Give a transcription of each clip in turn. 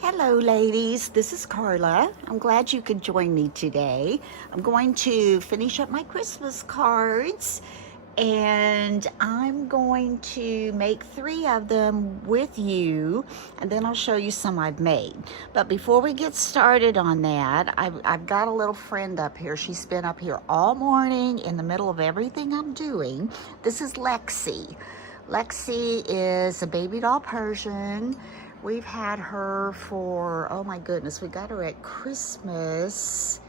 Hello ladies, this is Carla. I'm glad you could join me today. I'm going to finish up my Christmas cards and I'm going to make 3 of them with you, and then I'll show you some I've made. But before we get started on that, I've got a little friend up here. She's been up here all morning in the middle of everything I'm doing. This is Lexi. Lexi is a baby doll Persian. We've had her for, oh my goodness, we got her at Christmas.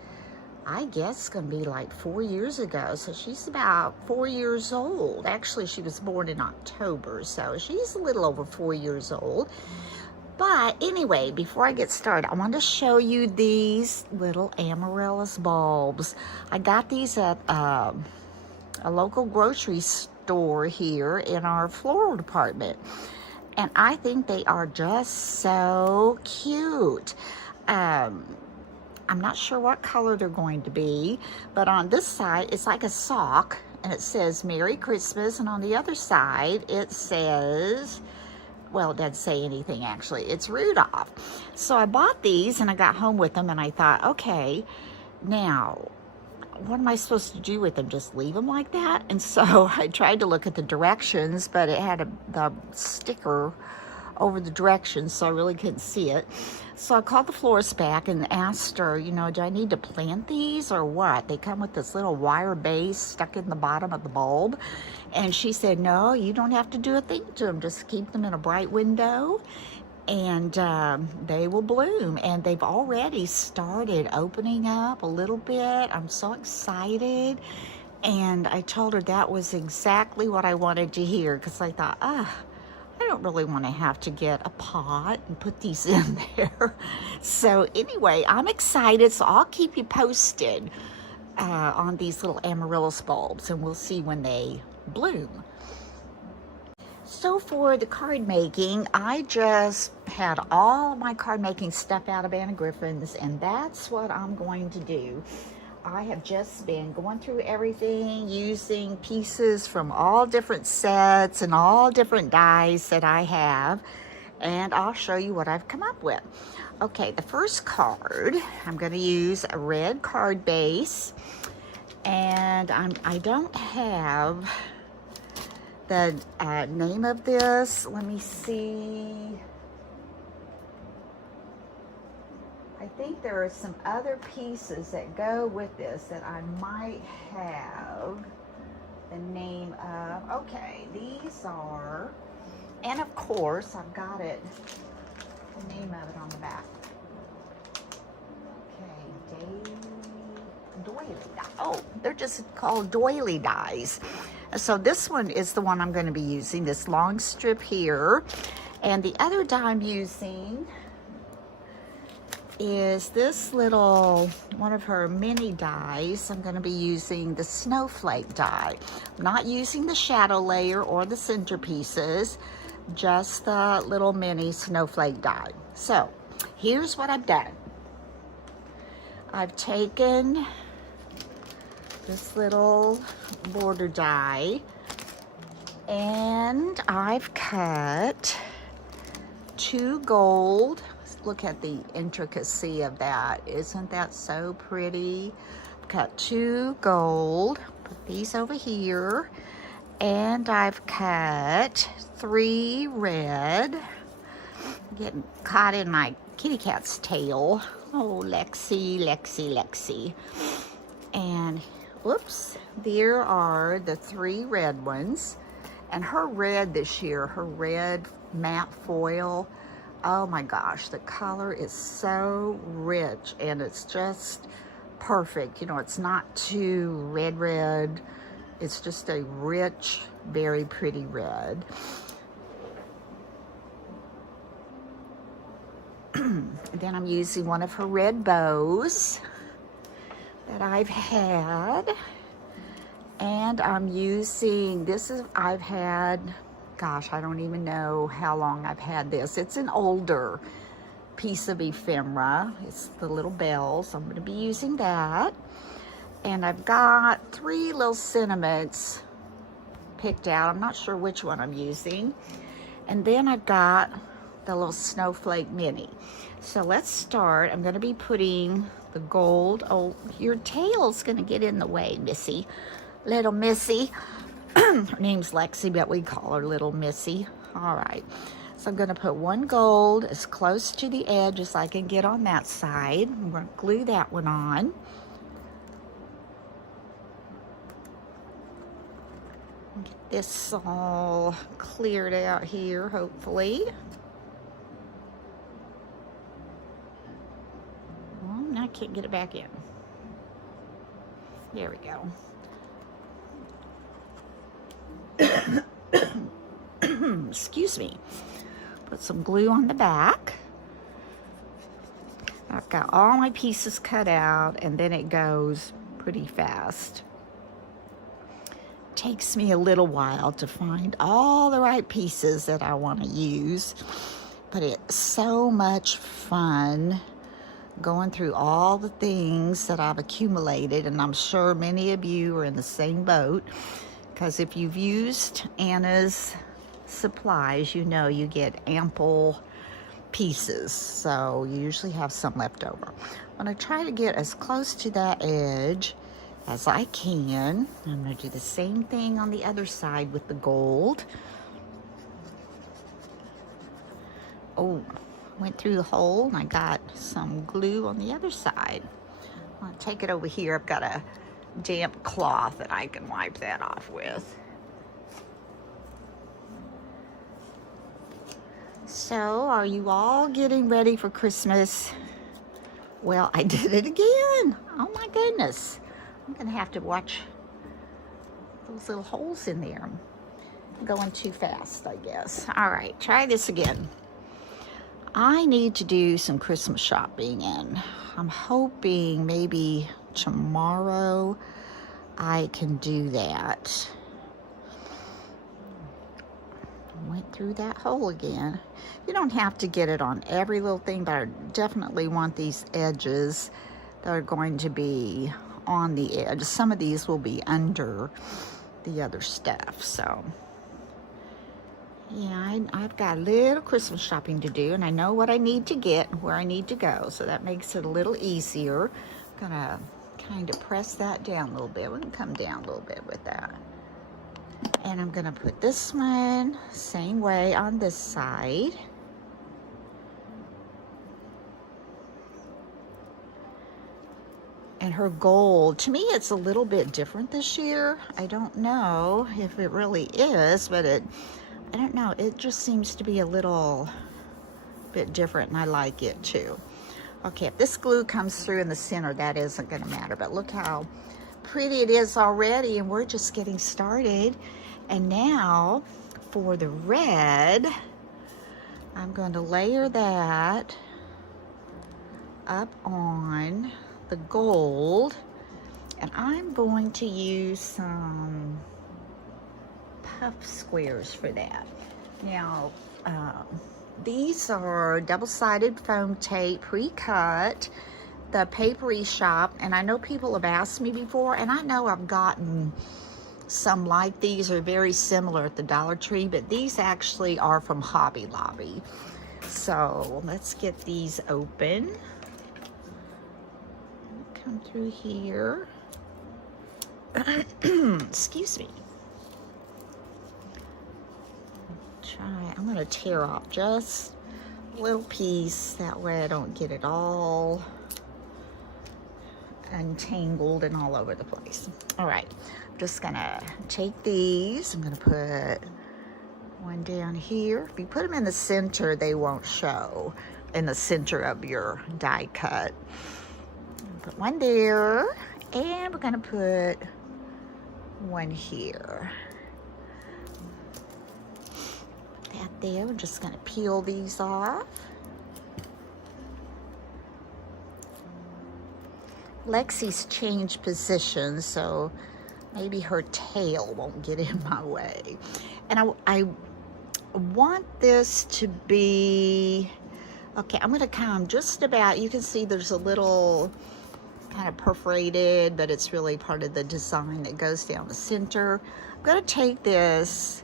I guess it's gonna be like 4 years ago. So she's about 4 years old. Actually, she was born in October, so she's a little over 4 years old. But anyway, before I get started, I want to show you these little amaryllis bulbs. I got these at a local grocery store here in our floral department. And I think they are just so cute. I'm not sure what color they're going to be, but on this side, it's like a sock, and it says Merry Christmas, and on the other side, it says, well, it doesn't say anything actually, it's Rudolph. So I bought these, and I got home with them, and I thought, okay, now, what am I supposed to do with them? Just leave them like that? And so I tried to look at the directions, but it had the sticker over the directions, so I really couldn't see it. So I called the florist back and asked her, you know, do I need to plant these or what? They come with this little wire base stuck in the bottom of the bulb. And she said, no, you don't have to do a thing to them. Just keep them in a bright window and they will bloom. And they've already started opening up a little bit. I'm so excited. And I told her that was exactly what I wanted to hear, because I thought, I don't really want to have to get a pot and put these in there. So anyway, I'm excited, so I'll keep you posted on these little amaryllis bulbs, and we'll see when they bloom. So for the card making, I just had all of my card making stuff out of Anna Griffin's, and that's what I'm going to do. I have just been going through everything, using pieces from all different sets and all different dies that I have, and I'll show you what I've come up with. Okay, the first card, I'm going to use a red card base, and I don't have the name of this. Let me see. I think there are some other pieces that go with this that I might have the name of. Okay, these are, and of course I've got it, the name of it on the back. Okay, doily die. Oh, they're just called doily dies. So this one is the one I'm going to be using, this long strip here. And the other die I'm using is this little, one of her mini dies. I'm going to be using the snowflake die. I'm not using the shadow layer or the centerpieces, just the little mini snowflake die. So here's what I've done. I've taken this little border die and I've cut 2 gold. Look at the intricacy of that. Isn't that so pretty? Cut 2 gold, put these over here, and I've cut 3 red. Getting caught in my kitty cat's tail. Oh, Lexi, Lexi, Lexi. And whoops, there are the 3 red ones. And her red this year, her red matte foil, oh my gosh, the color is so rich and it's just perfect. You know, it's not too red. It's just a rich, very pretty red. Then I'm using one of her red bows that I've had. And I'm using, this is, I've had, gosh, I don't even know how long I've had this. It's an older piece of ephemera. It's the little bells. I'm going to be using that. And I've got 3 little sentiments picked out. I'm not sure which one I'm using. And then I've got the little snowflake mini. So let's start. I'm going to be putting the gold. Oh, your tail's going to get in the way, Missy. Little Missy. Her name's Lexi, but we call her Little Missy. All right. So I'm going to put one gold as close to the edge as I can get on that side. I'm going to glue that one on. Get this all cleared out here, hopefully. Well, I can't get it back in. There we go. Excuse me. Put some glue on the back. I've got all my pieces cut out, and then it goes pretty fast. Takes me a little while to find all the right pieces that I want to use, but it's so much fun going through all the things that I've accumulated, and I'm sure many of you are in the same boat, because if you've used Anna's supplies, you know you get ample pieces, so you usually have some left over. I'm going to try to get as close to that edge as I can. I'm going to do the same thing on the other side with the gold. Oh, went through the hole and I got some glue on the other side. I'll take it over here. I've got a damp cloth that I can wipe that off with. So, are you all getting ready for Christmas? Well, I did it again. Oh my goodness. I'm gonna have to watch those little holes in there. I'm going too fast, I guess. All right, try this again. I need to do some Christmas shopping, and I'm hoping maybe tomorrow I can do that. Went through that hole again. You don't have to get it on every little thing, but I definitely want these edges that are going to be on the edge. Some of these will be under the other stuff. So yeah, I've got a little Christmas shopping to do, and I know what I need to get and where I need to go, so that makes it a little easier. I'm gonna kind of press that down a little bit. We're gonna come down a little bit with that. And I'm gonna put this one same way on this side. And her gold, to me, it's a little bit different this year. I don't know if it really is, but I don't know. It just seems to be a little bit different, and I like it too. Okay, if this glue comes through in the center, that isn't gonna matter, but look how pretty it is already, and we're just getting started. And now for the red, I'm going to layer that up on the gold, and I'm going to use some puff squares for that. Now, these are double-sided foam tape, pre-cut, the Papery Shop, and I know people have asked me before, and I know I've gotten some like these are very similar at the Dollar Tree, but these actually are from Hobby Lobby. So let's get these open. Come through here. Excuse me. I'm going to tear off just a little piece, that way I don't get it all untangled and all over the place. All right, I'm just gonna take these. I'm gonna put one down here. If you put them in the center, they won't show in the center of your die cut. Put one there, and we're gonna put one here. Put that there. We're just gonna peel these off. Lexi's changed positions, so maybe her tail won't get in my way. And I want this to be, okay, I'm gonna come just about, you can see there's a little kind of perforated, but it's really part of the design that goes down the center. I'm gonna take this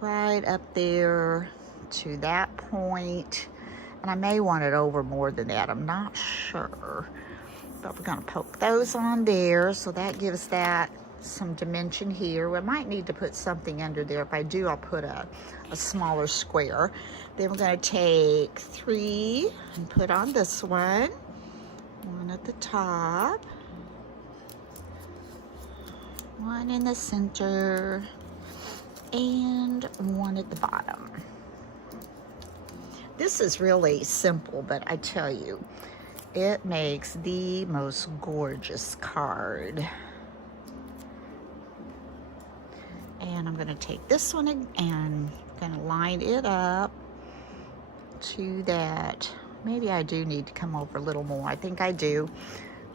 right up there to that point, and I may want it over more than that, I'm not sure. But we're gonna poke those on there, so that gives that some dimension here. We might need to put something under there. If I do, I'll put a smaller square. Then we're gonna take 3 and put on this one at the top, 1 in the center, and 1 at the bottom. This is really simple, but I tell you, it makes the most gorgeous card. And I'm gonna take this one and gonna line it up to that. Maybe I do need to come over a little more. I think I do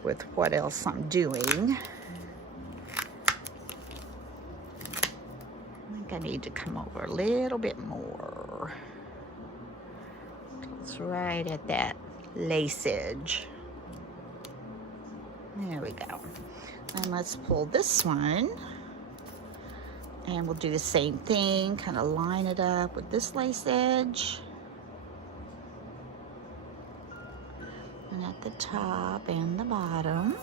with what else I'm doing. I think I need to come over a little bit more. It's right at that lace edge. There we go. And let's pull this one. And we'll do the same thing, kind of line it up with this lace edge. And at the top and the bottom.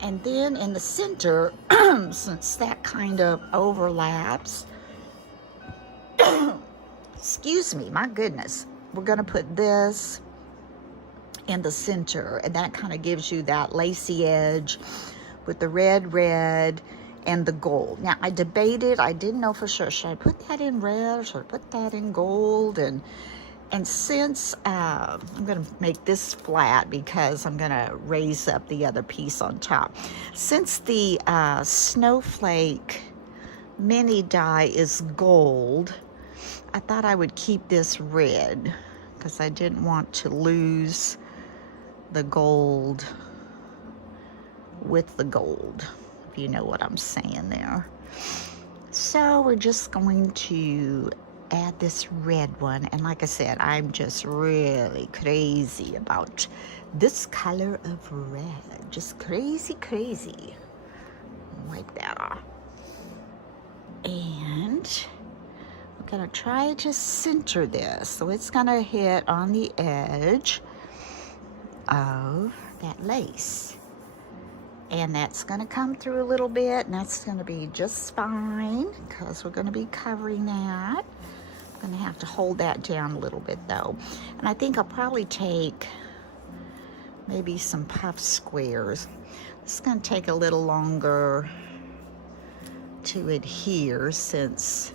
And then in the center, since that kind of overlaps, excuse me, my goodness, we're gonna put this in the center, and that kind of gives you that lacy edge with the red, and the gold. Now, I debated, I didn't know for sure, should I put that in red or should I put that in gold? And since I'm gonna make this flat because I'm gonna raise up the other piece on top. Since the snowflake mini die is gold, I thought I would keep this red because I didn't want to lose the gold with the gold. You know what I'm saying there. So we're just going to add this red one, and like I said, I'm just really crazy about this color of red. Just crazy. Wipe that off. And I'm gonna try to center this so it's gonna hit on the edge of that lace. And that's going to come through a little bit, and that's going to be just fine because we're going to be covering that. I'm going to have to hold that down a little bit though. And I think I'll probably take maybe some puff squares. It's going to take a little longer to adhere since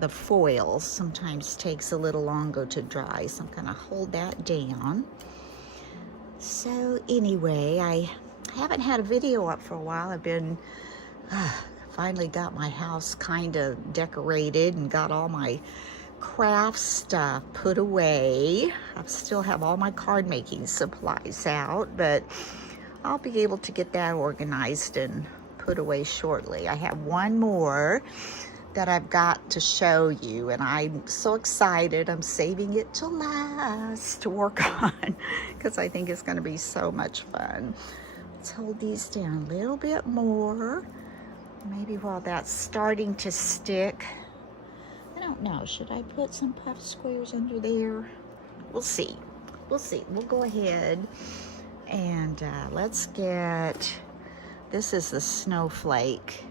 the foil sometimes takes a little longer to dry. So I'm going to hold that down. So anyway, I haven't had a video up for a while. I've been finally got my house kind of decorated and got all my craft stuff put away. I still have all my card making supplies out, but I'll be able to get that organized and put away shortly. I have one more that I've got to show you, and I'm so excited. I'm saving it till last to work on because I think it's going to be so much fun. Let's hold these down a little bit more. Maybe while that's starting to stick. I don't know, should I put some puff squares under there? We'll see. We'll go ahead and let's get, this is the snowflake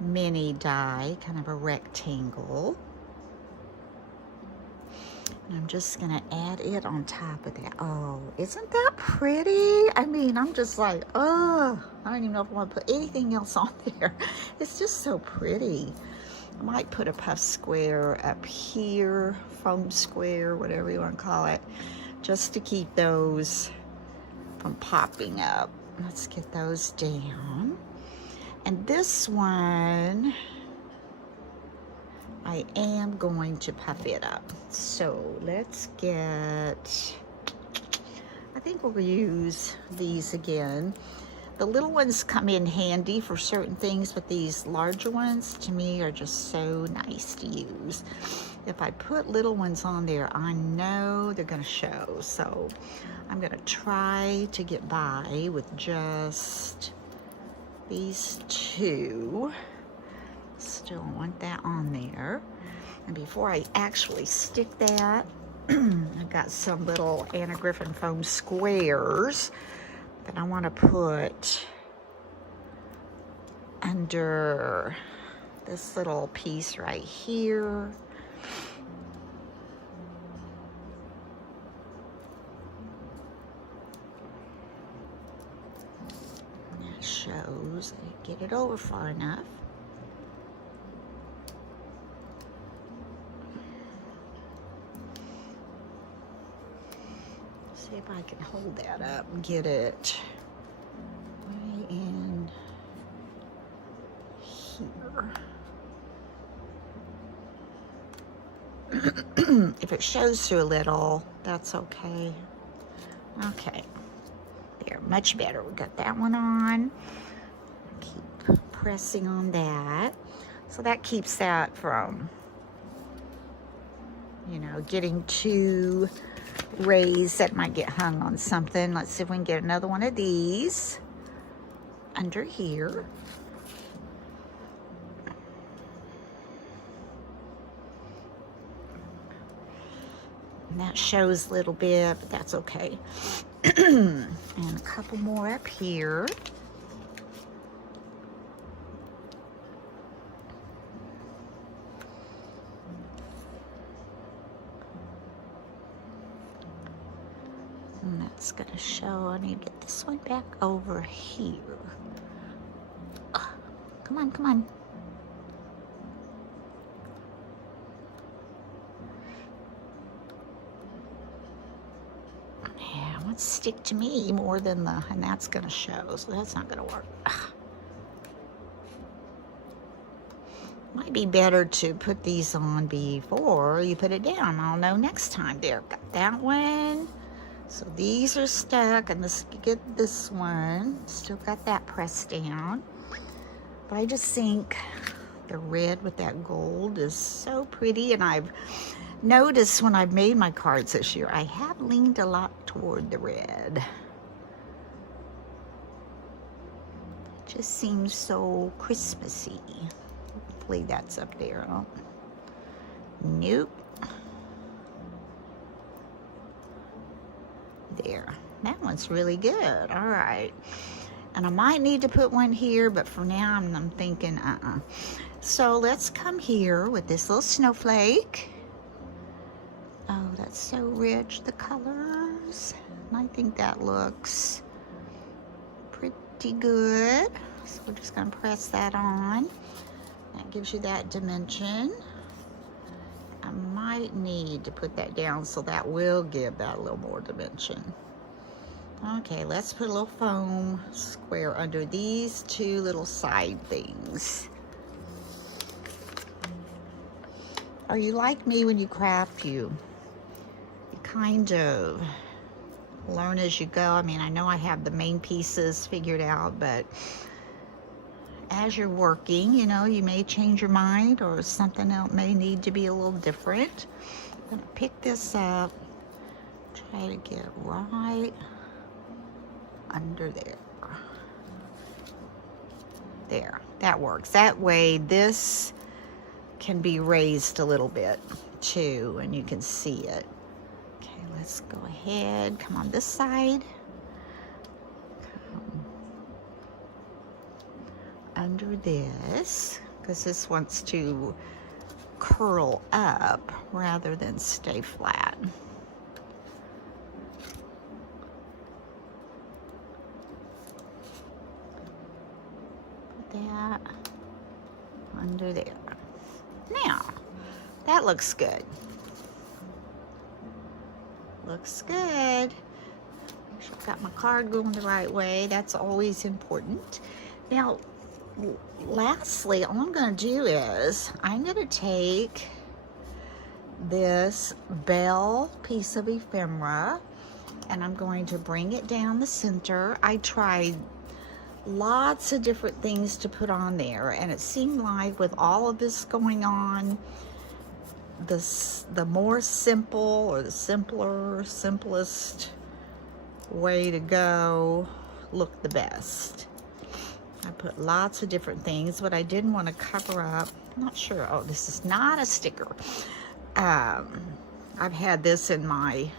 mini die, kind of a rectangle. And I'm just gonna add it on top of that. Oh, isn't that pretty? I mean, I'm just like, oh, I don't even know if I want to put anything else on there. It's just so pretty. I might put a puff square up here, foam square, whatever you want to call it, just to keep those from popping up. Let's get those down. And this one, I am going to puff it up. So let's get, I think we'll use these again. The little ones come in handy for certain things, but these larger ones to me are just so nice to use. If I put little ones on there, I know they're gonna show. So I'm gonna try to get by with just these two. Still want that on there. And before I actually stick that, I've got some little Anna Griffin foam squares that I want to put under this little piece right here. That shows I get it over far enough. See if I can hold that up and get it right in here. If it shows through a little, that's okay. Okay, there, much better. We got that one on. Keep pressing on that. So that keeps that from, you know, getting too raised. That might get hung on something. Let's see if we can get another one of these under here. And that shows a little bit, but that's okay. And a couple more up here. And that's gonna show, I need to get this one back over here. Come on, come on. Yeah, it wants to stick to me more than the, and that's gonna show, so that's not gonna work. Might be better to put these on before you put it down. I'll know next time. There, got that one. So these are stuck, and let's get this one. Still got that pressed down. But I just think the red with that gold is so pretty, and I've noticed when I've made my cards this year, I have leaned a lot toward the red. It just seems so Christmassy. Hopefully that's up there. Oh. Nope. There. That one's really good. All right. And I might need to put one here, but for now I'm thinking, So let's come here with this little snowflake. Oh, that's so rich, the colors. And I think that looks pretty good. So we're just gonna press that on. That gives you that dimension. I might need to put that down so that will give that a little more dimension. Okay, let's put a little foam square under these two little side things. Are you like me when you craft? You kind of learn as you go. I mean, I know I have the main pieces figured out, but as you're working, you know, you may change your mind or something else may need to be a little different. I'm gonna pick this up, try to get right under there. There, that works. That way this can be raised a little bit too, and you can see it. Okay, let's go ahead, come on this side. Under this, because this wants to curl up rather than stay flat. Put that under there. Now, that looks good. Looks good. Make sure I've got my card going the right way. That's always important. Now, lastly, all I'm going to do is I'm going to take this bell piece of ephemera and I'm going to bring it down the center. I tried lots of different things to put on there, and it seemed like with all of this going on, the more simple or the simplest way to go looked the best. I put lots of different things, but I didn't want to cover up I'm not sure. Oh, this is not a sticker. I've had this in my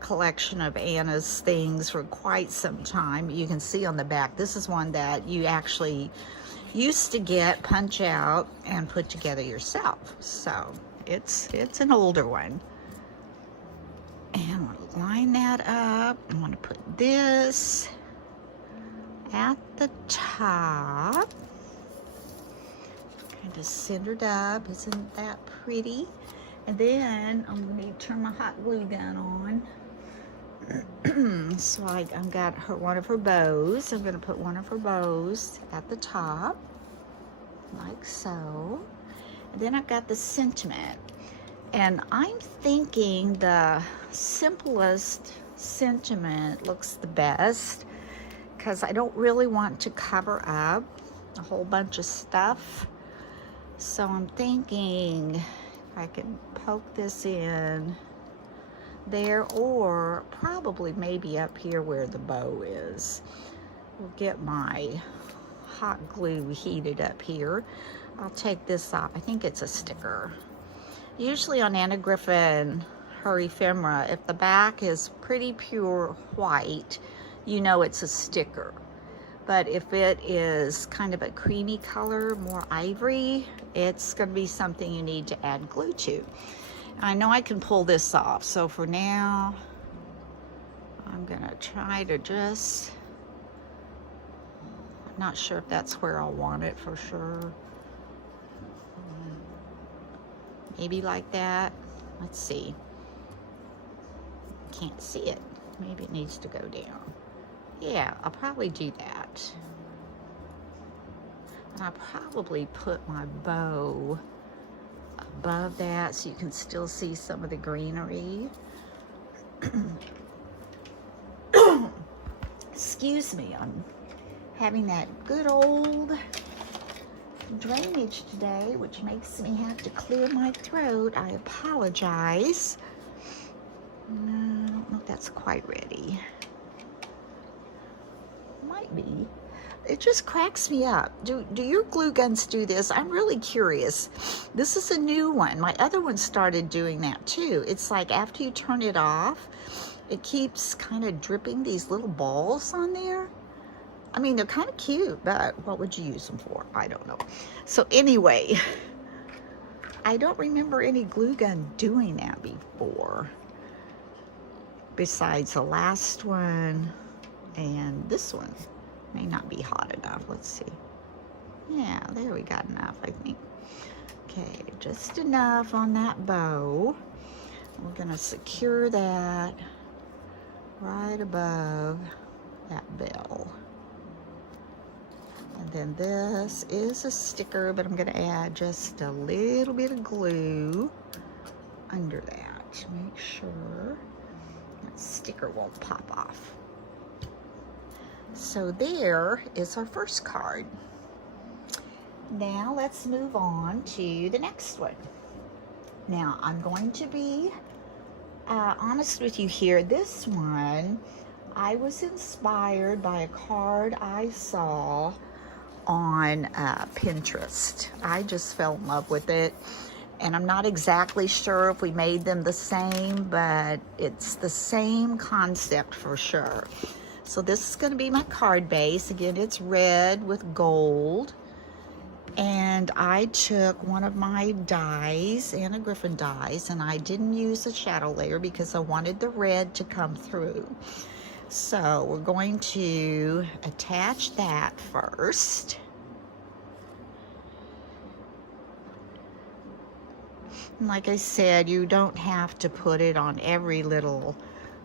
collection of Anna's things for quite some time. You can see on the back, this is one that you actually used to get, punch out, and put together yourself. So it's an older one. And I'm going to line that up. I'm going to put this at the top. Kind of centered up. Isn't that pretty? And then I'm going to turn my hot glue gun on. So I've got one of her bows. I'm going to put one of her bows at the top, like so. And then I've got the sentiment. And I'm thinking the simplest sentiment looks the best, because I don't really want to cover up a whole bunch of stuff. So I'm thinking if I can poke this in there, or probably maybe up here where the bow is. We'll get my hot glue heated up here. I'll take this off. I think it's a sticker. Usually on Anna Griffin, her ephemera, if the back is pretty pure white, you know it's a sticker. But if it is kind of a creamy color, more ivory, it's going to be something you need to add glue to. I know I can pull this off, so for now, I'm going to try to just, I'm not sure if that's where I'll want it for sure. Maybe like that. Let's see. Can't see it. Maybe it needs to go down. Yeah, I'll probably do that. And I'll probably put my bow above that so you can still see some of the greenery. Excuse me, I'm having that good old drainage today, which makes me have to clear my throat. I apologize. No, I don't know if that's quite ready. Might be. It just cracks me up. Do your glue guns do this? I'm really curious. This is a new one. My other one started doing that too. It's like after you turn it off, it keeps kind of dripping these little balls on there. I mean, they're kind of cute, but what would you use them for? I don't know. So anyway, I don't remember any glue gun doing that before, besides the last one and this one. May not be hot enough. Let's see. Yeah, there we got enough, I think. Okay, just enough on that bow. We're going to secure that right above that bell. And then this is a sticker, but I'm going to add just a little bit of glue under that to make sure that sticker won't pop off. So there is our first card. Now let's move on to the next one. Now I'm going to be honest with you here. This one, I was inspired by a card I saw on Pinterest. I just fell in love with it. And I'm not exactly sure if we made them the same, but it's the same concept for sure. So this is going to be my card base. Again, it's red with gold. And I took one of my dies, Anna Griffin dies, and I didn't use a shadow layer because I wanted the red to come through. So we're going to attach that first. And like I said, you don't have to put it on every little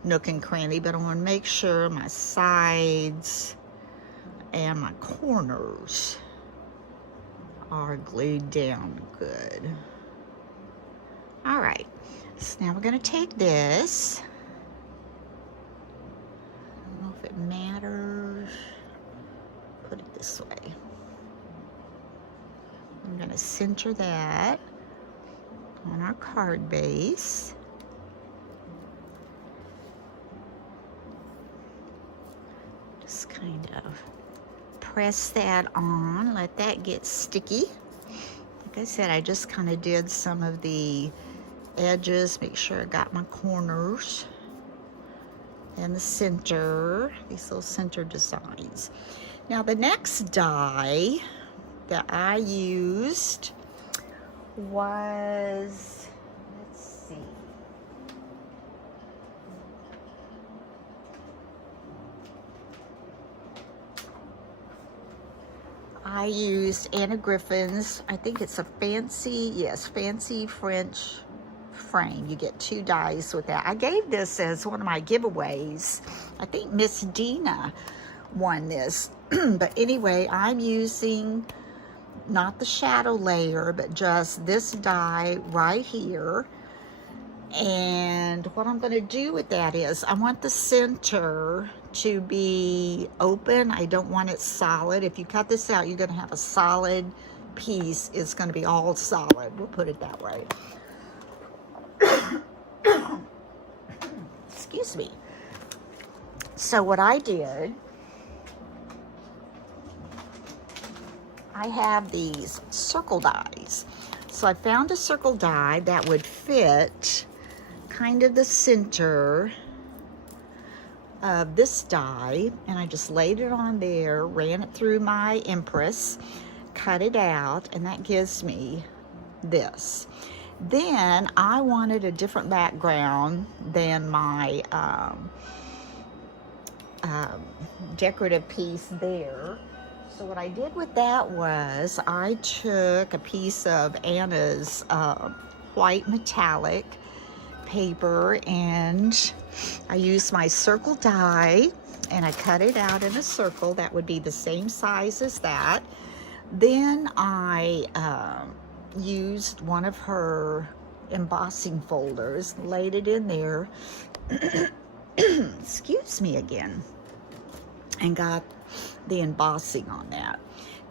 nook and cranny, but I want to make sure my sides and my corners are glued down good. All right, so now we're going to take this. I don't know if it matters. Put it this way. I'm going to center that on our card base. Just kind of press that on, let that get sticky. like I said, I just kind of did some of the edges, make sure I got my corners and the center, these little center designs. Now the next die that I used was, let's see, I used Anna Griffin's, I think it's a fancy, yes, fancy French frame. You get 2 dies with that. I gave this as one of my giveaways. I think Miss Dina won this. But anyway, I'm using not the shadow layer, but just this die right here. And what I'm going to do with that is I want the center to be open. I don't want it solid. If you cut this out, you're going to have a solid piece. It's going to be all solid. We'll put it that way. Excuse me. So what I did, I have these circle dies. So I found a circle die that would fit kind of the center of this die, and I just laid it on there, ran it through my Empress, cut it out, and that gives me this. Then I wanted a different background than my decorative piece there. So what I did with that was I took a piece of Anna's white metallic paper, and I used my circle die, and I cut it out in a circle that would be the same size as that. Then I used one of her embossing folders, laid it in there, excuse me again, and got the embossing on that.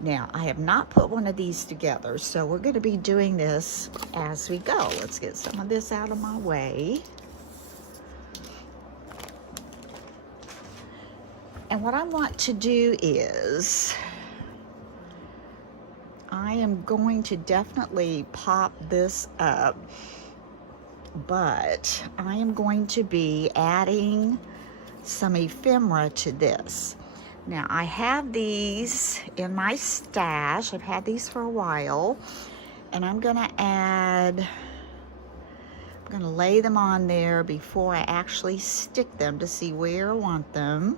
Now, I have not put one of these together, so we're going to be doing this as we go. Let's get some of this out of my way. And what I want to do is, I am going to definitely pop this up, but I am going to be adding some ephemera to this. Now, I have these in my stash. I've had these for a while, and I'm going to lay them on there before I actually stick them to see where I want them,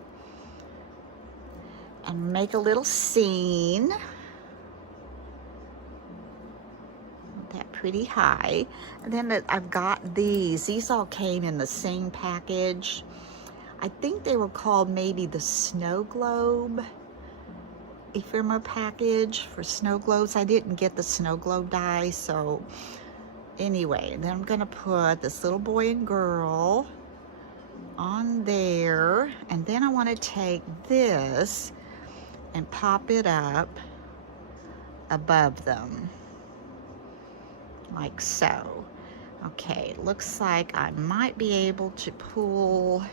and make a little scene. That pretty high. And then I've got these all came in the same package. I think they were called maybe the snow globe ephemera package for snow globes. I didn't get the snow globe die, so anyway, then I'm gonna put this little boy and girl on there, and then I want to take this and pop it up above them like so. Okay, it looks like I might be able to pull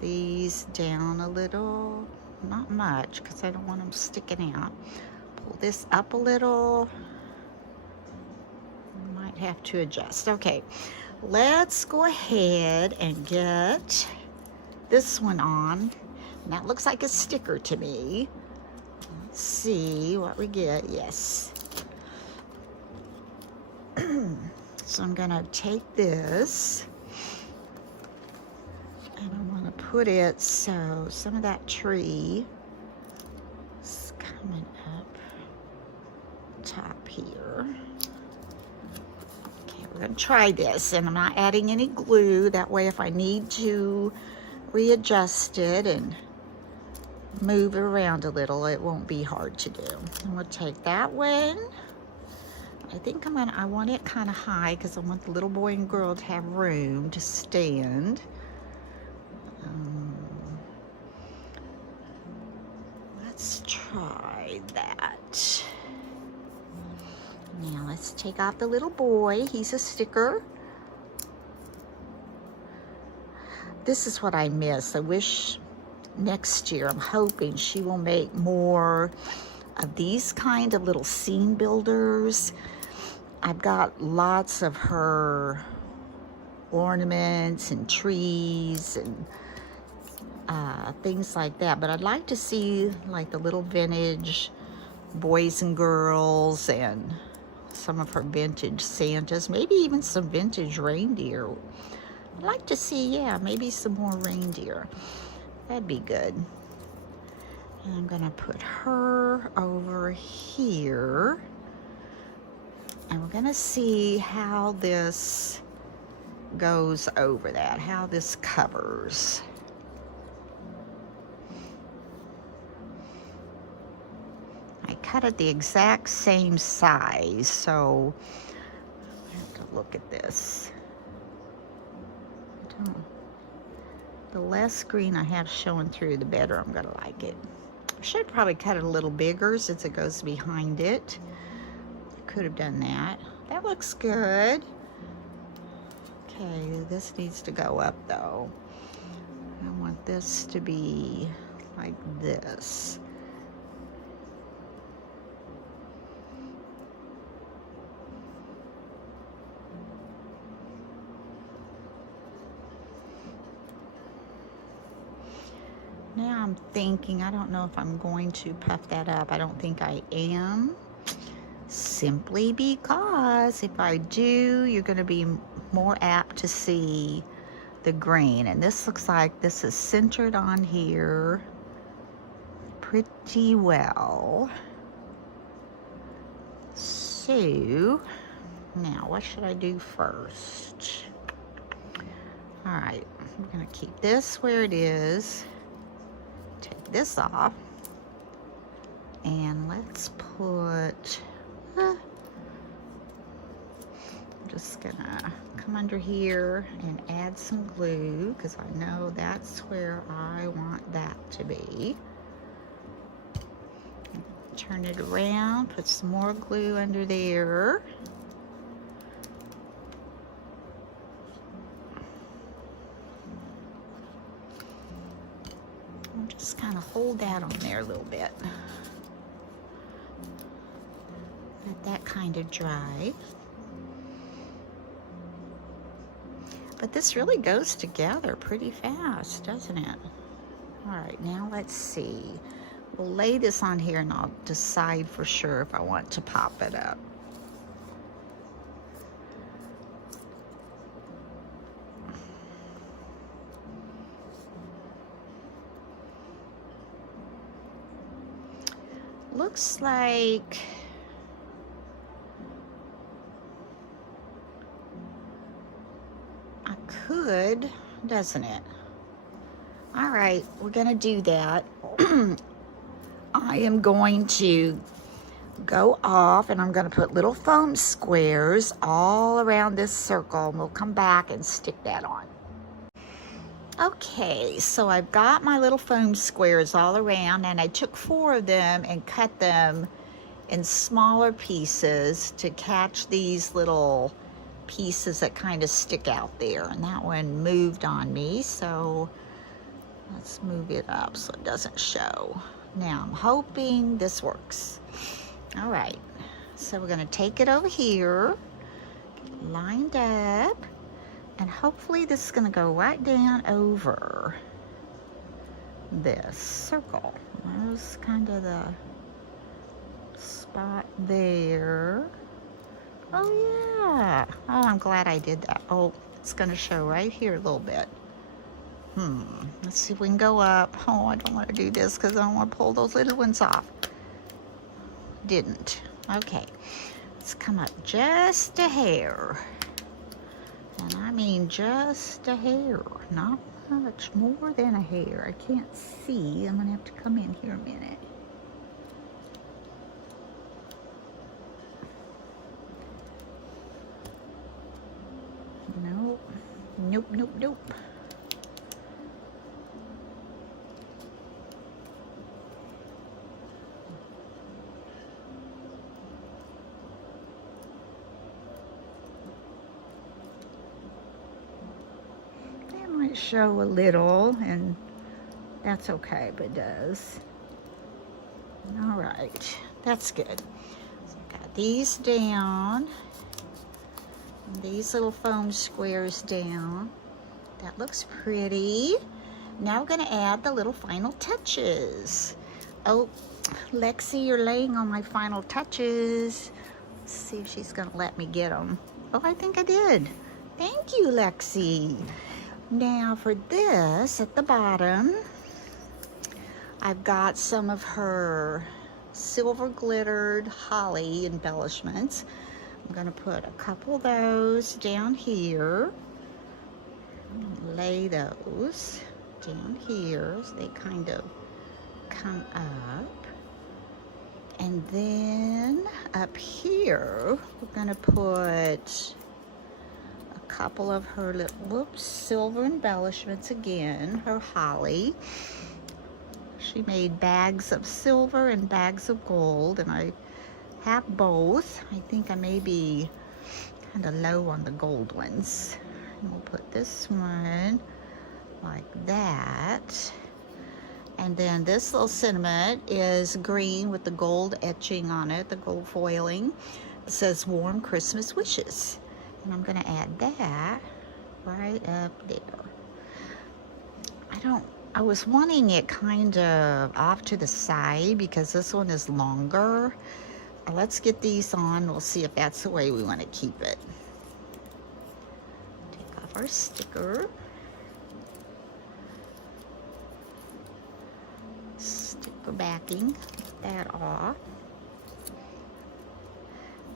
these down a little, not much because I don't want them sticking out. Pull this up a little. Might have to adjust. Okay, let's go ahead and get this one on. And that looks like a sticker to me. Let's see what we get. Yes. So I'm gonna take this, and I'm going to put it so some of that tree is coming up top here. Okay, we're going to try this, and I'm not adding any glue. That way, if I need to readjust it and move it around a little, it won't be hard to do. And we'll take that one. I think I want it kind of high because I want the little boy and girl to have room to stand. Let's try that. Now let's take off the little boy. He's a sticker. This is what I miss. I wish next year, I'm hoping she will make more of these kind of little scene builders. I've got lots of her ornaments and trees and things like that, but I'd like to see like the little vintage boys and girls and some of her vintage Santas, maybe even some vintage reindeer. I'd like to see, yeah, maybe some more reindeer. That'd be good. And I'm gonna put her over here, and we're gonna see how this goes over that, how this covers. I cut it the exact same size, so I have to look at this. The less green I have showing through, the better I'm gonna like it. I should probably cut it a little bigger since it goes behind it. I could have done that. That looks good. Okay, this needs to go up though. I want this to be like this. Now I'm thinking, I don't know if I'm going to puff that up. I don't think I am. Simply because if I do, you're going to be more apt to see the green. And this looks like this is centered on here pretty well. So, now what should I do first? All right, I'm going to keep this where it is. Take this off. And let's put... I'm just gonna come under here and add some glue because I know that's where I want that to be. Turn it around, put some more glue under there. And just kind of hold that on there a little bit. Let that kind of dry. But this really goes together pretty fast, doesn't it? All right, now let's see. We'll lay this on here and I'll decide for sure if I want to pop it up. Looks like I could, doesn't it? All right, we're gonna do that. I am going to go off and I'm gonna put little foam squares all around this circle and we'll come back and stick that on. Okay, so I've got my little foam squares all around and I took 4 of them and cut them in smaller pieces to catch these little pieces that kind of stick out there. And that one moved on me, so let's move it up so it doesn't show. Now I'm hoping this works. All right, so we're gonna take it over here, lined up, and hopefully this is gonna go right down over this circle. There's kind of the spot there. Oh yeah, oh I'm glad I did that. Oh, it's gonna show right here a little bit. Let's see if we can go up. Oh, I don't want to do this because I don't want to pull those little ones off. Didn't. Okay, let's come up just a hair. And I mean just a hair, not much more than a hair. I can't see. I'm gonna have to come in here a minute. Nope, nope, nope, nope. Show a little, and that's okay, but it does. All right, that's good. So got these down, and these little foam squares down. That looks pretty. Now we're gonna add the little final touches. Oh, Lexi, you're laying on my final touches. Let's see if she's gonna let me get them. Oh, I think I did. Thank you, Lexi. Now for this, at the bottom, I've got some of her silver glittered holly embellishments. I'm gonna put a couple of those down here. Lay those down here so they kind of come up. And then up here, we're gonna put a couple of her little, silver embellishments again, her holly. She made bags of silver and bags of gold, and I have both. I think I may be kind of low on the gold ones. And we'll put this one like that. And then this little sentiment is green with the gold etching on it, the gold foiling. It says warm Christmas wishes. And I'm gonna add that right up there. I was wanting it kind of off to the side because this one is longer. Let's get these on. We'll see if that's the way we want to keep it. Take off our sticker. Sticker backing. Get that off.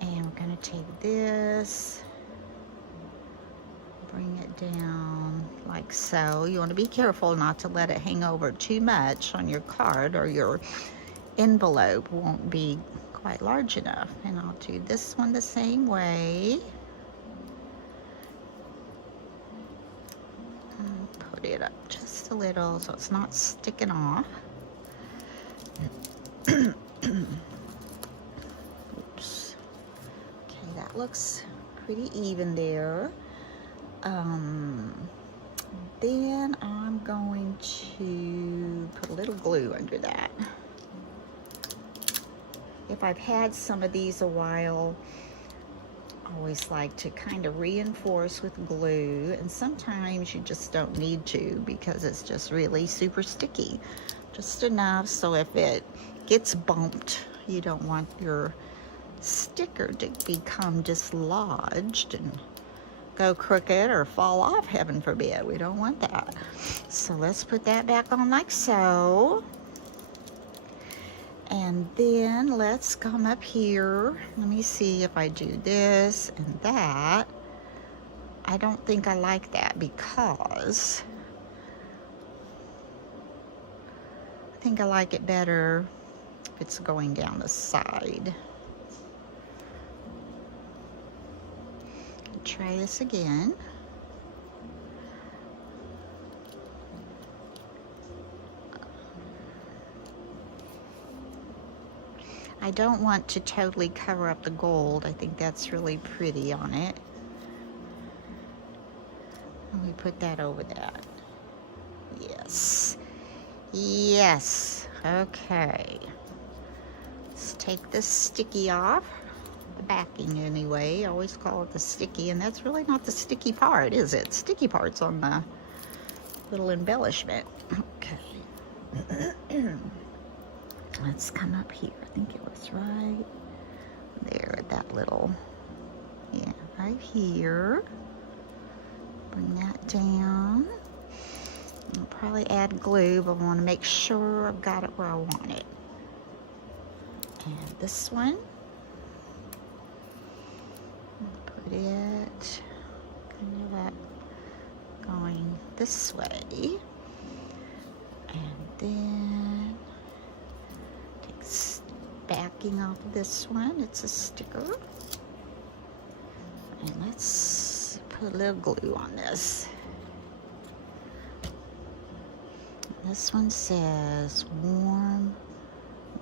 And we're going to take this, bring it down like so. You want to be careful not to let it hang over too much on your card, or your envelope won't be quite large enough. And I'll do this one the same way. And put it up just a little so it's not sticking off. Oops. Okay, that looks pretty even there. Then I'm going to put a little glue under that. If I've had some of these a while, I always like to kind of reinforce with glue, and sometimes you just don't need to because it's just really super sticky. Just enough so if it gets bumped, you don't want your sticker to become dislodged and go crooked or fall off, heaven forbid. We don't want that. So let's put that back on like so. And then let's come up here. Let me see if I do this and that. I don't think I like that because I think I like it better if it's going down the side. Try this again. I don't want to totally cover up the gold. I think that's really pretty on it. And we put that over that. Yes. Yes. Okay. Let's take this sticky off. The backing anyway. I always call it the sticky, and that's really not the sticky part, is it? Sticky part's on the little embellishment. Okay. Let's come up here. I think it was right there, that little, yeah, right here. Bring that down. I'll probably add glue, but I want to make sure I've got it where I want it. And this one. Put it kind of up, going this way, and then take backing off of this one. It's a sticker, and let's put a little glue on this. This one says warm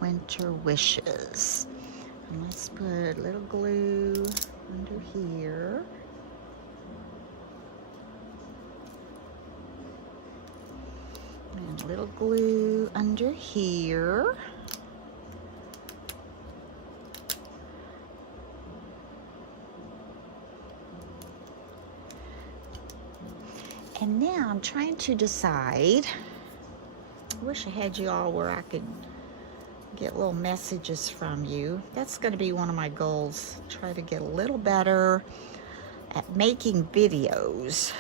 winter wishes. And let's put a little glue under here. And a little glue under here. And now I'm trying to decide. I wish I had you all where I could get little messages from you. That's going to be one of my goals. Try to get a little better at making videos.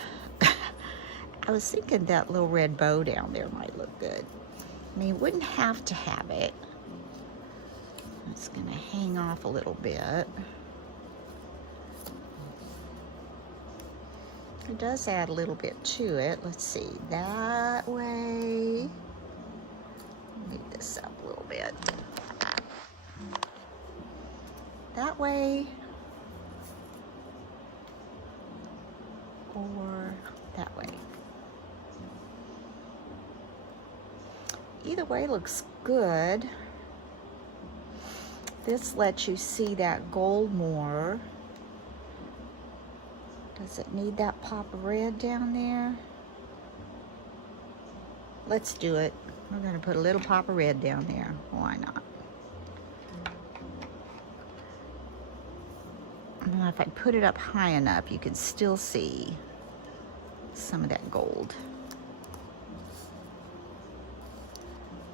I was thinking that little red bow down there might look good. I mean, wouldn't have to have it. It's going to hang off a little bit. It does add a little bit to it. Let's see, that way. Move this up a little bit. That way. Or that way. Either way looks good. This lets you see that gold more. Does it need that pop of red down there? Let's do it. We're going to put a little pop of red down there. Why not? Now if I put it up high enough, you can still see some of that gold.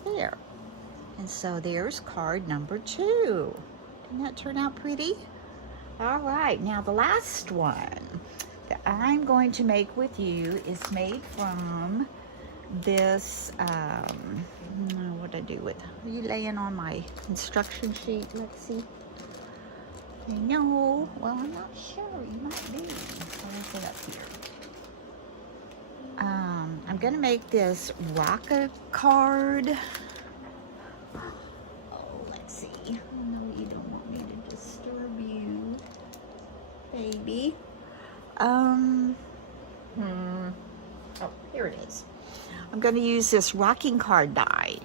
There. And so there's card number 2. Didn't that turn out pretty? All right, now the last one that I'm going to make with you is made from this, what did I do with, are you laying on my instruction sheet? Let's see. No, well, I'm not sure, you might be. So let's put it up here. I'm gonna make this rocker card. Let's see. No, you don't want me to disturb you, baby. Oh, here it is. I'm going to use this rocking card die.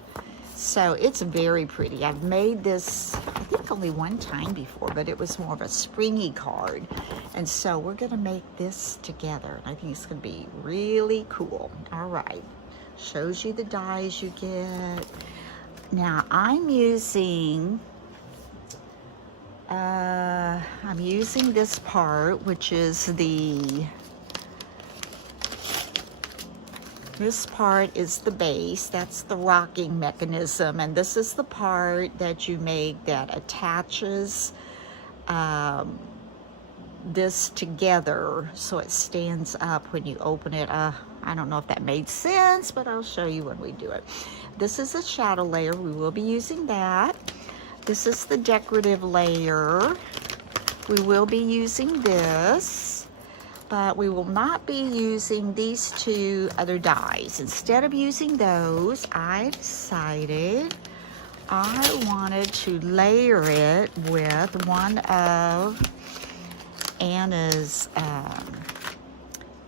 So it's very pretty. I've made this, I think only one time before, but it was more of a springy card. And so we're going to make this together. I think it's going to be really cool. All right. Shows you the dies you get. Now I'm using this part, which is this part is the base. That's the rocking mechanism, and this is the part that you make that attaches this together so it stands up when you open it. I don't know if that made sense, but I'll show you when we do it. This is a shadow layer. We will be using that. This is the decorative layer. We will be using this, but we will not be using these 2 other dies. Instead of using those, I decided I wanted to layer it with one of Anna's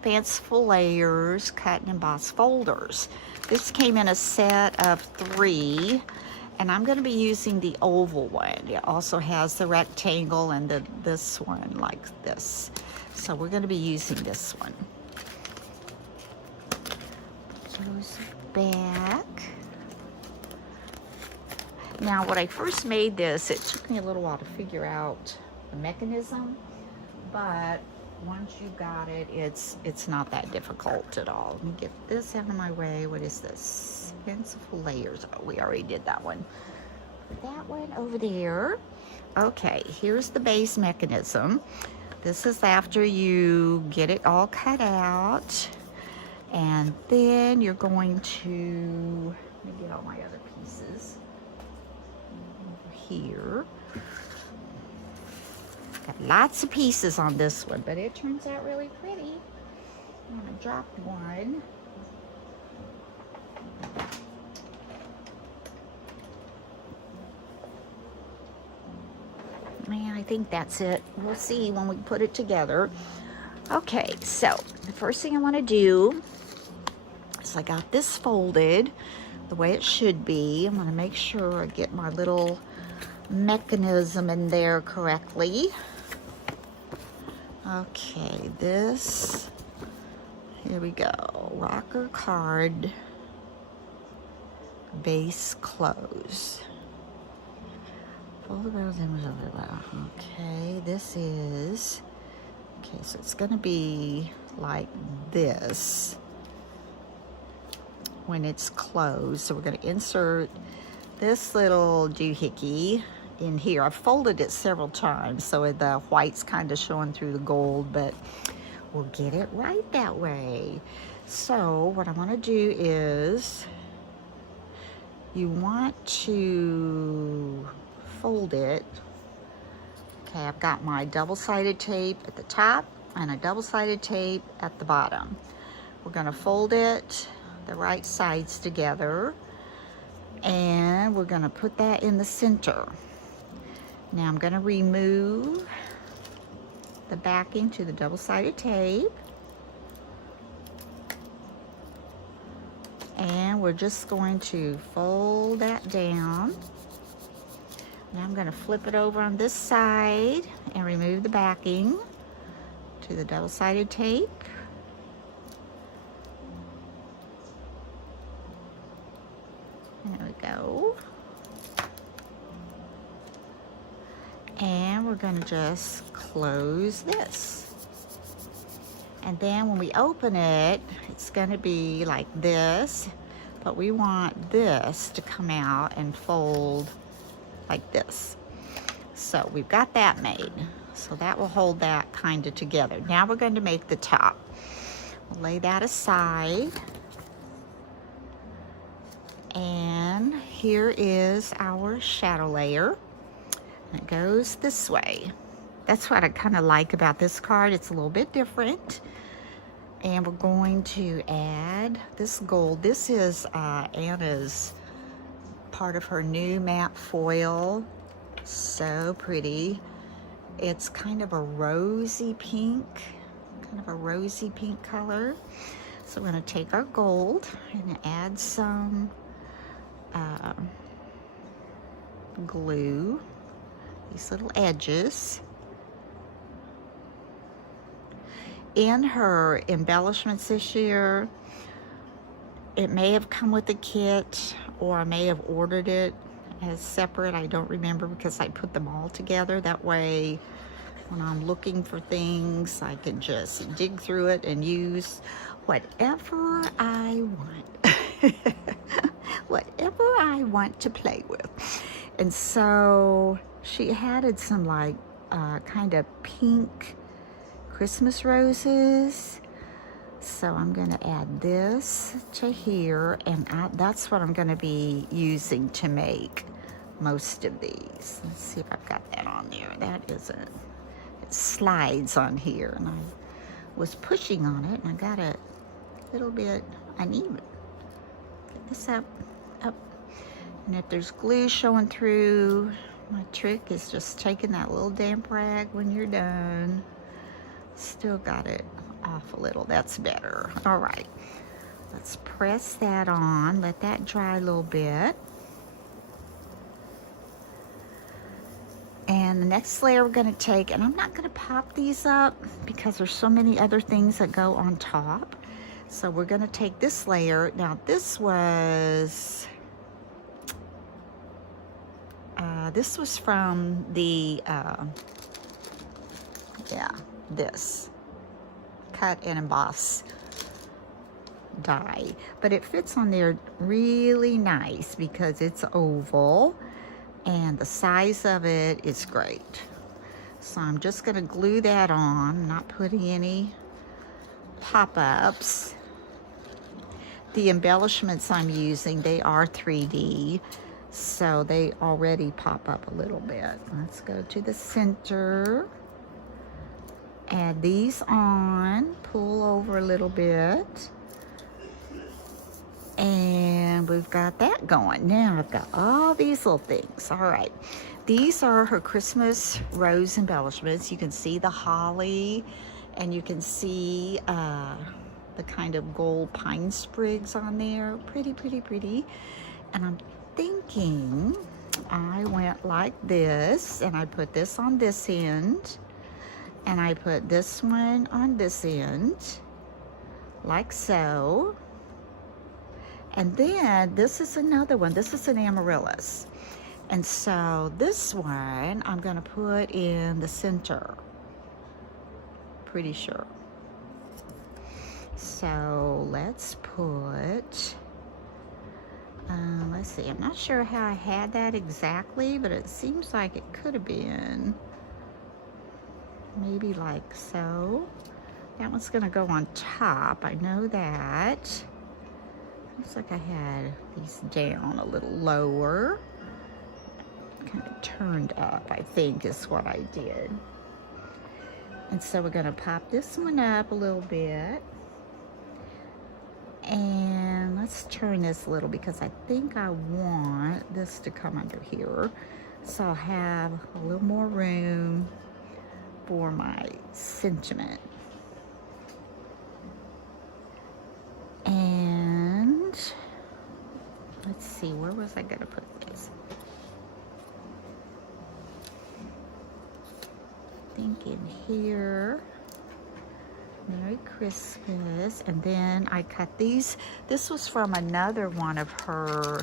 Fanciful Layers Cut and Emboss folders. This came in a set of 3. And I'm going to be using the oval one. It also has the rectangle and this one like this. So we're going to be using this one. Goes back. Now, when I first made this, it took me a little while to figure out the mechanism, but once you got it, it's not that difficult at all. Let me get this out of my way. What is this? Fanciful Layers. Oh, we already did that one. Put that one over there. Okay, here's the base mechanism. This is after you get it all cut out. And then you're going to, let me get all my other pieces over here. Got lots of pieces on this one, but it turns out really pretty. I'm gonna drop one. Man, I think that's it. We'll see when we put it together. Okay, so the first thing I want to do is I got this folded the way it should be. I'm going to make sure I get my little mechanism in there correctly. Okay, this, here we go. Rocker card, base close. Fold the rose image over. Okay, this is, okay, so it's going to be like this. when it's closed. So we're going to insert this little doohickey in here. I've folded it several times so the white's kind of showing through the gold, but we'll get it right that way. So what I want to do is, you want to fold it. Okay, I've got my double-sided tape at the top and a double-sided tape at the bottom. We're going to fold it the right sides together, and we're going to put that in the center. Now I'm going to remove the backing to the double-sided tape, and we're just going to fold that down. Now I'm going to flip it over on this side and remove the backing to the double-sided tape. There we go. And we're going to just close this. And then when we open it, it's going to be like this, but we want this to come out and fold like this. So we've got that made. So that will hold that kind of together. Now we're going to make the top. We'll lay that aside. And here is our shadow layer. And it goes this way. That's what I kind of like about this card. It's a little bit different. And we're going to add this gold. This is Anna's part of her new matte foil. So pretty. It's kind of a rosy pink, color. So we're going to take our gold and add some glue, these little edges. In her embellishments this year, it may have come with a kit, or I may have ordered it as separate. I don't remember, because I put them all together. That way, when I'm looking for things, I can just dig through it and use whatever I want. Whatever I want to play with. And so she added some like kind of pink Christmas roses. So I'm going to add this to here, and that's what I'm going to be using to make most of these. Let's see if I've got that on there. That isn't. It slides on here, and I was pushing on it, and I got it a little bit uneven. Get this up. And if there's glue showing through, my trick is just taking that little damp rag when you're done. Still got it off a little. That's better. All right. Let's press that on. Let that dry a little bit. And the next layer we're going to take, and I'm not going to pop these up because there's so many other things that go on top. So we're going to take this layer. Now this was from the, this cut and emboss die, but it fits on there really nice because it's oval and the size of it is great. So I'm just going to glue that on, not putting any pop-ups. The embellishments I'm using, they are 3D, so they already pop up a little bit. Let's go to the center. Add these on, pull over a little bit, and we've got that going. Now I've got all these little things. All right, these are her Christmas rose embellishments. You can see the holly, and you can see the kind of gold pine sprigs on there. Pretty, pretty, pretty. And I'm thinking I went like this, and I put this on this end, and I put this one on this end, like so. And then this is another one. This is an amaryllis. And so this one I'm gonna put in the center. Pretty sure. So let's put let's see, I'm not sure how I had that exactly, but it seems like it could have been maybe like so. That one's gonna go on top, I know that. Looks like I had these down a little lower. Kind of turned up, I think is what I did. And so we're gonna pop this one up a little bit. And let's turn this a little because I think I want this to come under here. So I'll have a little more room for my sentiment. And let's see, where was I gonna put this? I think in here. Merry Christmas. And then I cut these. This was from another one of her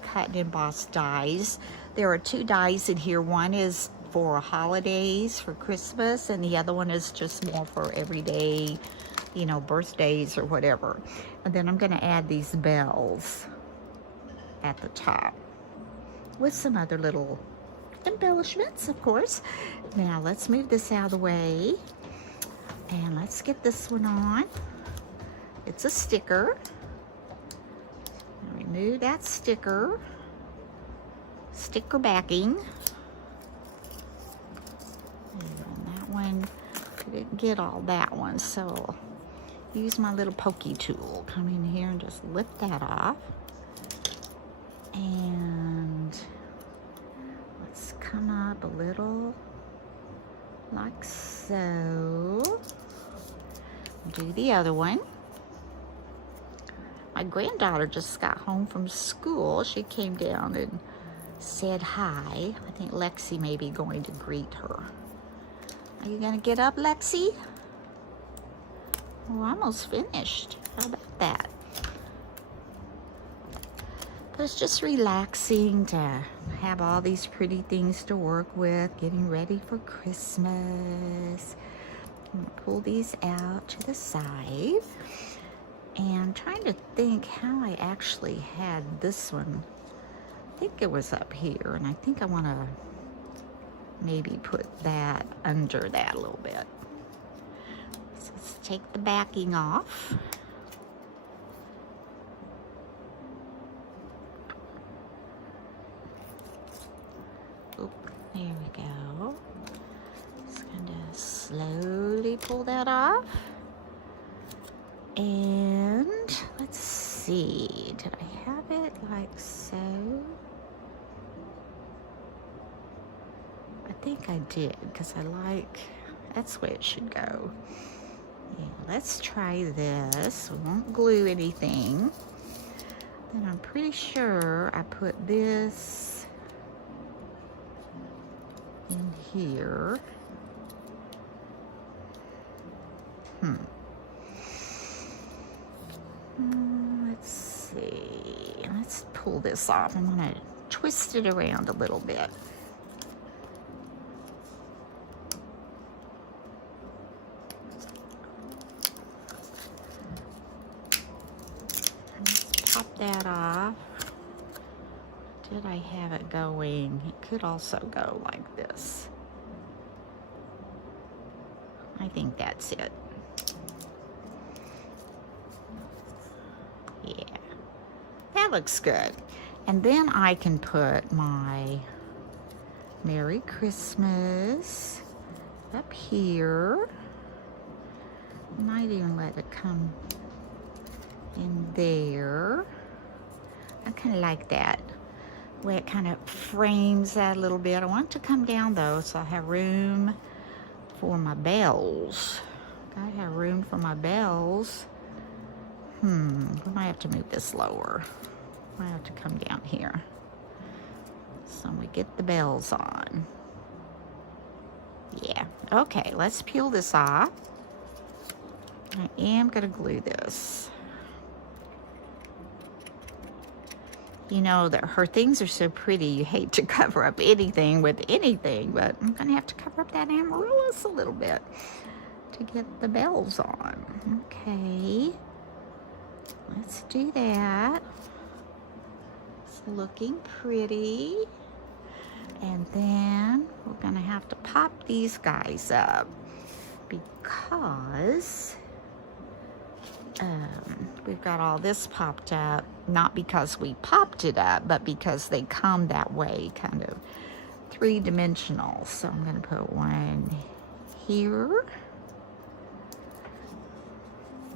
cut and embossed dies. There are 2 dies in here. One is for holidays, for Christmas, and the other one is just more for everyday, you know, birthdays or whatever. And then I'm going to add these bells at the top with some other little embellishments, of course. Now let's move this out of the way and let's get this one on. It's a sticker. Remove that sticker backing. And that one, I didn't get all that one, so use my little pokey tool. Come in here and just lift that off. And let's come up a little like so. Do the other one. My granddaughter just got home from school. She came down and said hi. I think Lexi may be going to greet her. Are you gonna get up, Lexi? We're almost finished. How about that? But it's just relaxing to have all these pretty things to work with, getting ready for Christmas. I'm gonna pull these out to the side. And I'm trying to think how I actually had this one. I think it was up here, and I think I want to maybe put that under that a little bit. So let's take the backing off. Oop, there we go. Just gonna slowly pull that off. And let's see, did I have it like so? I think I did, because I like, that's where it should go. Yeah, let's try this. We won't glue anything. Then I'm pretty sure I put this in here. Let's see. Let's pull this off. I'm going to twist it around a little bit. Let's pop that off. Did I have it going? It could also go like this. I think that's it. Yeah, that looks good. And then I can put my Merry Christmas up here. Might even let it come in there. I kind of like that, where it kind of frames that a little bit. I want it to come down though, so I have room for my bells. Gotta have room for my bells. We might have to move this lower. Might have to come down here. So we get the bells on. Yeah, okay, let's peel this off. I am gonna glue this. You know, that her things are so pretty, you hate to cover up anything with anything, but I'm gonna have to cover up that amaryllis a little bit to get the bells on. Okay. Let's do that. It's looking pretty. And then we're gonna have to pop these guys up because we've got all this popped up, not because we popped it up, but because they come that way, kind of three-dimensional. So I'm gonna put one here,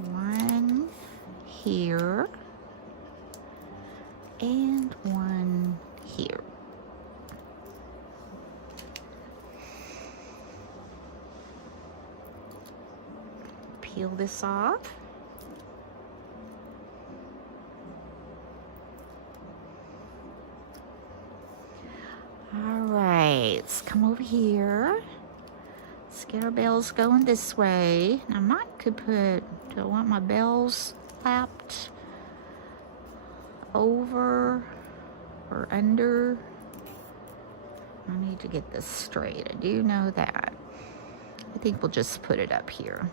one here, and one here. Peel this off. All right, let's come over here. Let's get our bells going this way. I could put, do I want my bells lapped over or under? I need to get this straight. I do know that. I think we'll just put it up here.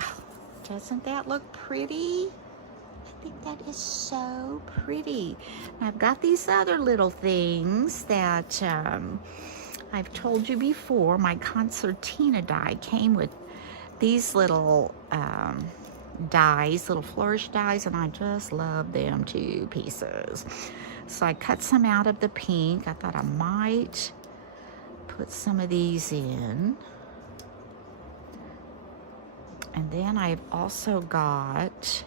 Oh, doesn't that look pretty? I think that is so pretty. I've got these other little things that I've told you before. My concertina die came with these little dies, little flourish dies, and I just love them to pieces. So I cut some out of the pink. I thought I might put some of these in. And then I've also got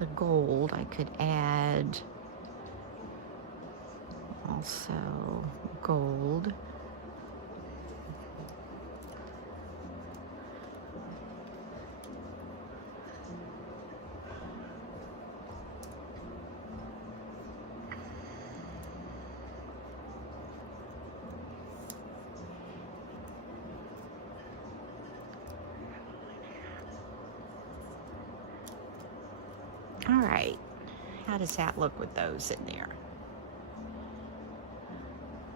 the gold. I could add also gold. All right, how does that look with those in there?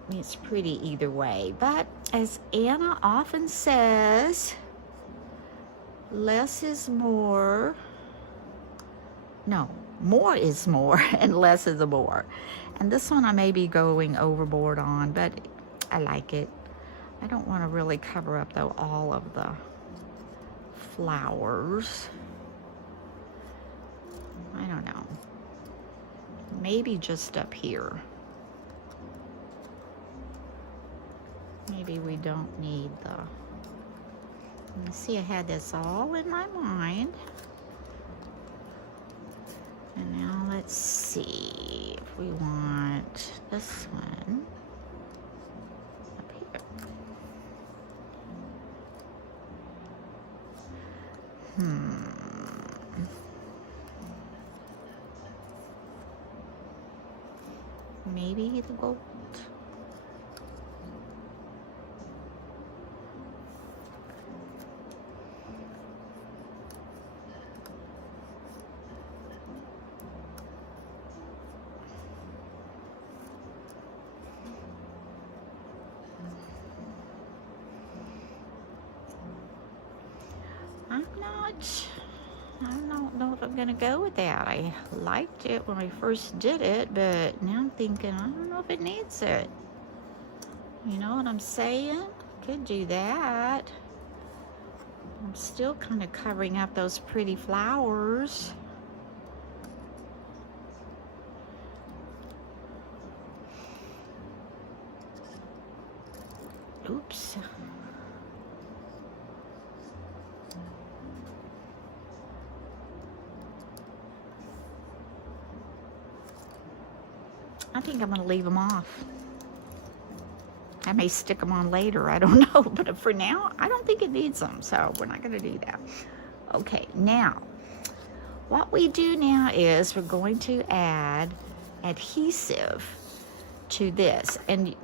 I mean, it's pretty either way, but as Anna often says, less is more. No, more is more and less is more. And this one I may be going overboard on, but I like it. I don't want to really cover up, though, all of the flowers. I don't know. Maybe just up here. Maybe we don't need the... You see, I had this all in my mind. And now let's see if we want this one up here. Maybe the gold. I don't know if I'm gonna go with that. I liked it when I first did it, but now I'm thinking, I don't know if it needs it. You know what I'm saying? Could do that. I'm still kind of covering up those pretty flowers. Oops. I think I'm going to leave them off. I may stick them on later, I don't know. But for now, I don't think it needs them, so we're not going to do that. Okay, now, what we do now is we're going to add adhesive to this. And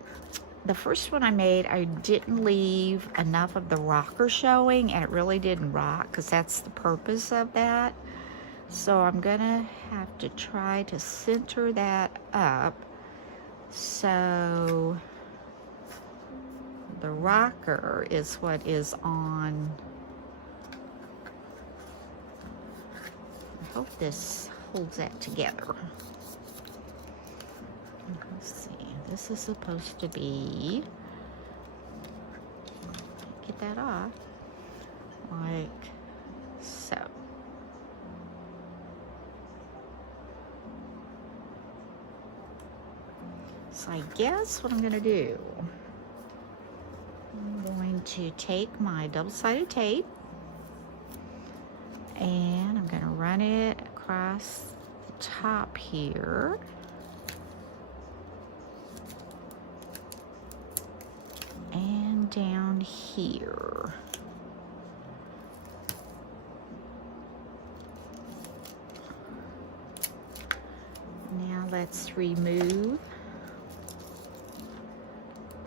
the first one I made, I didn't leave enough of the rocker showing, and it really didn't rock, because that's the purpose of that. So I'm gonna have to try to center that up so the rocker is what is on. I hope this holds that together. Let's see, this is supposed to be, get that off, like so. So I guess what I'm gonna do, I'm going to take my double-sided tape and I'm gonna run it across the top here. And down here. Now let's remove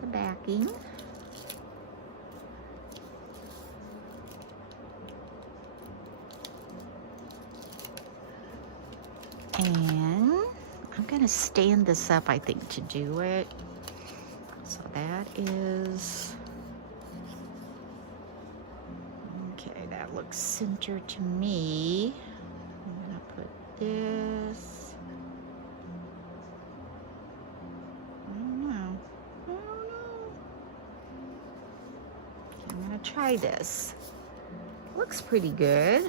the backing. And I'm going to stand this up, I think, to do it. So that is, okay, that looks centered to me. I'm going to put this, I don't know. Okay, I'm going to try this. Looks pretty good.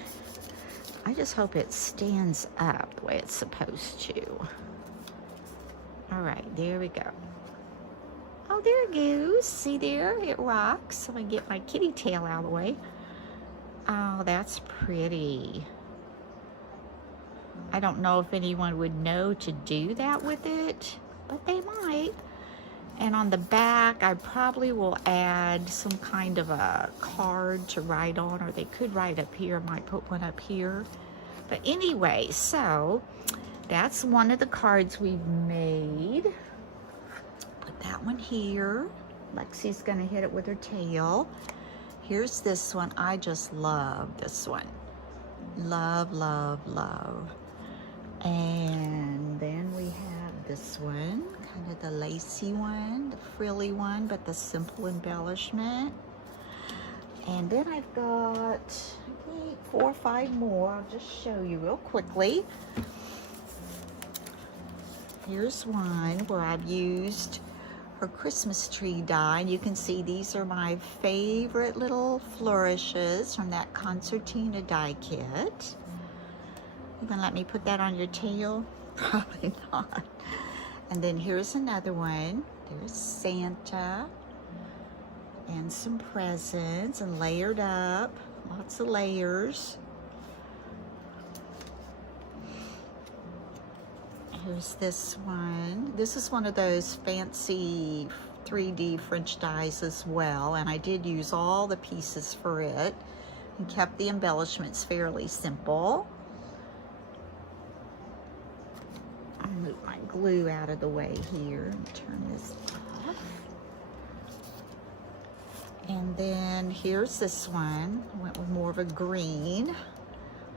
I just hope it stands up the way it's supposed to. All right, there we go. Oh, there it goes. See there? It rocks. So I get my kitty tail out of the way. Oh, that's pretty. I don't know if anyone would know to do that with it, but they might. And on the back, I probably will add some kind of a card to write on, or they could write up here. I might put one up here. But anyway, so that's one of the cards we've made. Put that one here. Lexi's gonna hit it with her tail. Here's this one. I just love this one. Love, love, love. And then we have this one, kind of the lacy one, the frilly one, but the simple embellishment. And then I've got, I think, 4 or 5 more. I'll just show you real quickly. Here's one where I've used her Christmas tree die. And you can see these are my favorite little flourishes from that concertina die kit. You gonna let me put that on your tail? Probably not. And then here's another one. There's Santa and some presents and layered up. Lots of layers. Here's this one. This is one of those fancy 3D French dies as well. And I did use all the pieces for it and kept the embellishments fairly simple. I'll move my glue out of the way here and turn this off. And then here's this one. I went with more of a green.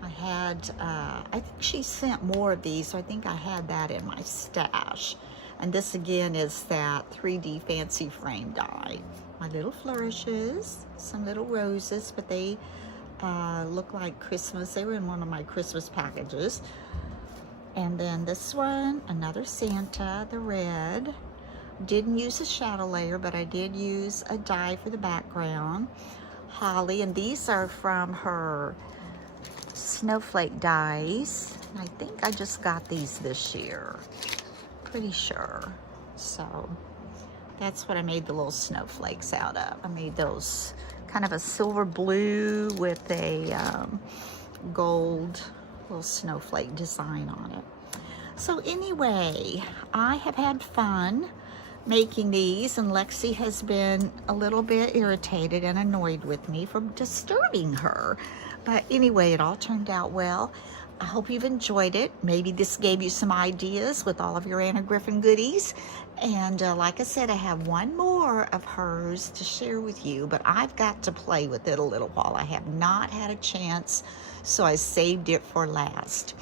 I had, I think she sent more of these, so I think I had that in my stash. And this again is that 3D fancy frame die. My little flourishes, some little roses, but they look like Christmas. They were in one of my Christmas packages. And then this one, another Santa, the red. Didn't use a shadow layer, but I did use a die for the background. Holly, and these are from her snowflake dies. I think I just got these this year. Pretty sure. So that's what I made the little snowflakes out of. I made those kind of a silver blue with a gold little snowflake design on it. So anyway, I have had fun making these, and Lexi has been a little bit irritated and annoyed with me for disturbing her. But anyway, it all turned out well. I hope you've enjoyed it. Maybe this gave you some ideas with all of your Anna Griffin goodies. And like I said, I have one more of hers to share with you, but I've got to play with it a little while. I have not had a chance, so I saved it for last.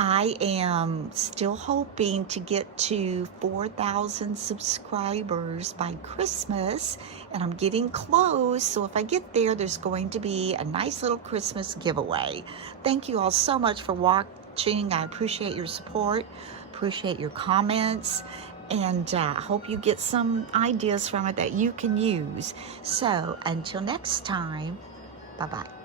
I am still hoping to get to 4,000 subscribers by Christmas, and I'm getting close. So if I get there, there's going to be a nice little Christmas giveaway. Thank you all so much for watching. I appreciate your support, appreciate your comments, and I hope you get some ideas from it that you can use. So until next time, bye-bye.